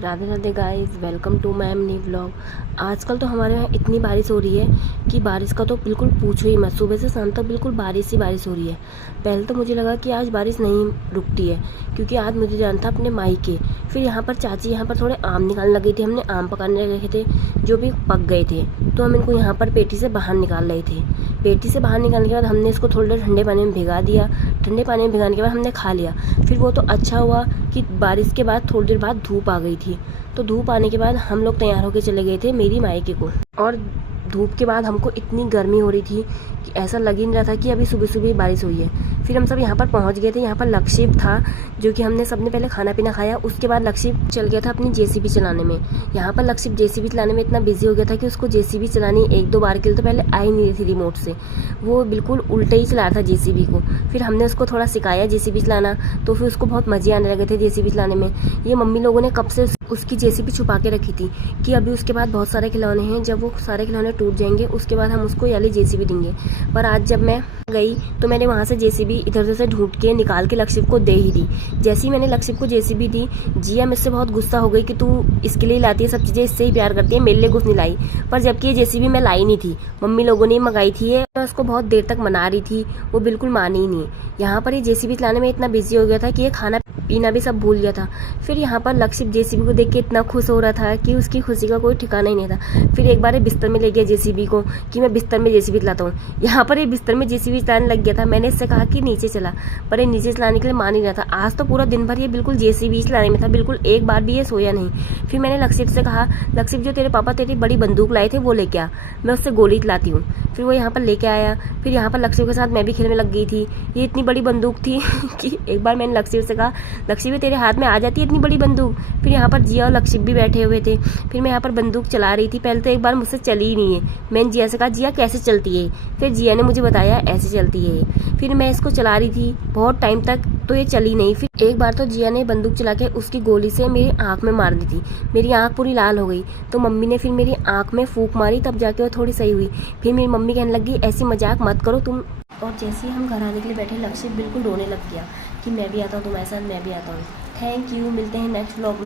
Radhe Radhe guys, welcome to my new vlog. आजकल तो हमारे यहाँ इतनी बारिश हो रही है कि बारिश का तो बिल्कुल पूछो ही मत। सुबह से शाम तक बिल्कुल बारिश ही बारिश हो रही है। पहले तो मुझे लगा कि आज बारिश नहीं रुकती है, क्योंकि आज मुझे जाना था अपने मायके। फिर यहाँ पर चाची यहाँ पर थोड़े आम निकालने लगी थी। हमने आम पकाने रखे थे जो भी पक गए थे, तो हम इनको यहाँ पर पेटी से बाहर निकाल रहे थे। पेटी से बाहर निकालने के बाद हमने इसको थोड़ी देर ठंडे पानी में भिगा दिया। ठंडे पानी में भिगाने के बाद हमने खा लिया। फिर वो तो अच्छा हुआ कि बारिश के बाद थोड़ी देर बाद धूप आ गई थी। तो धूप आने के बाद हम लोग तैयार होकर चले गए थे मेरी मायके को। और धूप के बाद हमको इतनी गर्मी हो रही थी कि ऐसा लग ही नहीं रहा था कि अभी सुबह सुबह बारिश हुई है। फिर हम सब यहाँ पर पहुँच गए थे। यहाँ पर लक्षिप था, जो कि हमने सबने पहले खाना पीना खाया। उसके बाद लक्षिप चल गया था अपनी जेसीबी चलाने में। यहाँ पर लक्षिप जेसीबी चलाने में इतना बिजी हो गया था कि उसको जेसीबी चलानी एक दो बार के लिए तो पहले आई नहीं रही थी रिमोट से। वो बिल्कुल उल्टे ही चला रहा था जेसीबी को। फिर हमने उसको थोड़ा सिखाया जेसीबी चलाना, तो फिर उसको बहुत मजे आने लगे थे जेसीबी चलाने में। ये मम्मी लोगों ने कब से उसकी जेसीबी छुपा के रखी थी कि अभी उसके बाद बहुत सारे खिलौने हैं, जब वो सारे खिलौने टूट जाएंगे उसके बाद हम उसको वाली जेसीबी देंगे। पर आज जब मैं गई तो मैंने वहाँ से जेसीबी इधर उधर से ढूंढ के निकाल के लक्षिप को दे ही दी। जैसे ही मैंने लक्षिप को जेसीबी दी, जिया मुझसे बहुत गुस्सा हो गई कि तू इसके लिए लाती है सब चीज़ें, इससे ही प्यार करती है, मेरे लिए कुछ नहीं लाई। पर जबकि ये जेसीबी मैं लाई नहीं थी, मम्मी लोगों ने मंगाई थी। मैं उसको बहुत देर तक मना रही थी, वो बिल्कुल मानी ही नहीं। यहाँ पर ये जेसीबी चलाने में इतना बिजी हो गया था कि ये खाना पीना भी सब भूल गया था। फिर यहाँ पर लक्षिप जेसीबी को देख के इतना खुश हो रहा था कि उसकी खुशी का कोई ठिकाना ही नहीं था। फिर एक बार बिस्तर में ले गया जेसीबी को कि मैं बिस्तर में जेसीबी चलाता हूँ। यहाँ पर ये बिस्तर में जेसीबी चलाने लग गया था। मैंने इससे कहा कि नीचे चला, पर ये नीचे चलाने के लिए मान ही रहा था। आज तो पूरा दिन भर ये बिल्कुल जेसीबी चलाने में था, बिल्कुल एक बार भी ये सोया नहीं। फिर मैंने लक्षिप से कहा, लक्षिप जो तेरे पापा तेरी बड़ी बंदूक लाए थे वो लेके आ, मैं उससे गोली चलाती हूँ। फिर वो यहाँ पर लेके आया। फिर यहाँ पर लक्षिप के साथ मैं भी खेलने लग गई थी। ये इतनी बड़ी बंदूक थी कि एक बार मैंने लक्षिप से कहा, लक्षिप तेरे हाथ में आ जाती है इतनी बड़ी बंदूक। फिर यहाँ पर जिया और लक्षिप भी बैठे हुए थे। फिर मैं यहाँ पर बंदूक चला रही थी। पहले तो एक बार मुझसे चली ही नहीं है। मैंने जिया से कहा, जिया कैसे चलती है? फिर जिया ने मुझे बताया ऐसे चलती है। फिर मैं इसको चला रही थी बहुत टाइम तक, तो ये चली नहीं। फिर एक बार तो जिया ने बंदूक चला के उसकी गोली से मेरी आंख में मार दी थी। मेरी आंख पूरी लाल हो गई, तो मम्मी ने फिर मेरी आंख में फूंक मारी, तब जाके वो थोड़ी सही हुई। फिर मेरी मम्मी कहने लगी ऐसी मजाक मत करो तुम। और जैसे ही हम घर आने के लिए बैठे, लक्षित बिल्कुल रोने लग गया कि मैं भी आता हूँ तुम्हारे साथ, मैं भी आता हूँ। थैंक यू, मिलते हैं नेक्स्ट व्लॉग में।